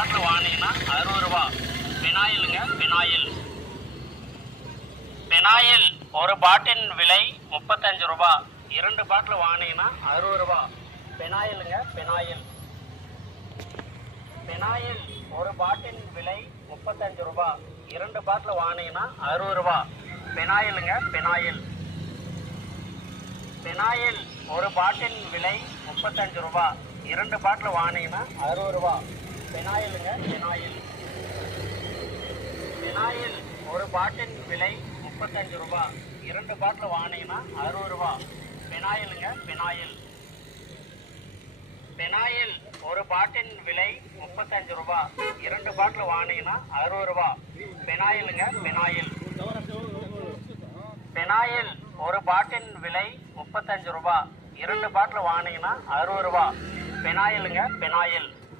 பாட்டில் வாங்கினீங்கன்னா 60 ரூபா. பெனாயிலுங்க, phenyl. Phenyl ஒரு பாட்டின் விலை 35 ரூபா. 2 பாட்டில் வாங்கினீங்கன்னா 60 ரூபா. பெனாயிலுங்க, பெனாயில். பெனாயில் ஒரு பாட்டின் விலை 35 ரூபா. 2 பாட்டில் வாங்கினீங்கன்னா 60 ரூபா. பெனாயிலுங்க, பெனாயில். பெனாயில் ஒரு பாட்டின் விலை 35 ரூபா. 2 பாட்டில் வாங்கினீங்கன்னா 60 ரூபா. பெனாயிலுங்க, பெனாயில். பெனாயில் ஒரு பாட்டின் விலை 35 ரூபா. 2 பாட்டில் வாங்கினீங்கன்னா 60 ரூபா. பெனாயிலுங்க, பெனாயில். பெனாயில் ஒரு பாட்டின் விலை 35 ரூபா. 2 பாட்டில் வாங்கினீங்கன்னா 60 ரூபா. பெனாயிலுங்க, பெனாயில். பெனாயில் ஒரு பாட்டின் விலை 35 ரூபா. 2 பாட்டில் வாங்கினீங்கன்னா 60 ரூபா. பெனாயிலுங்க, பெனாயில்.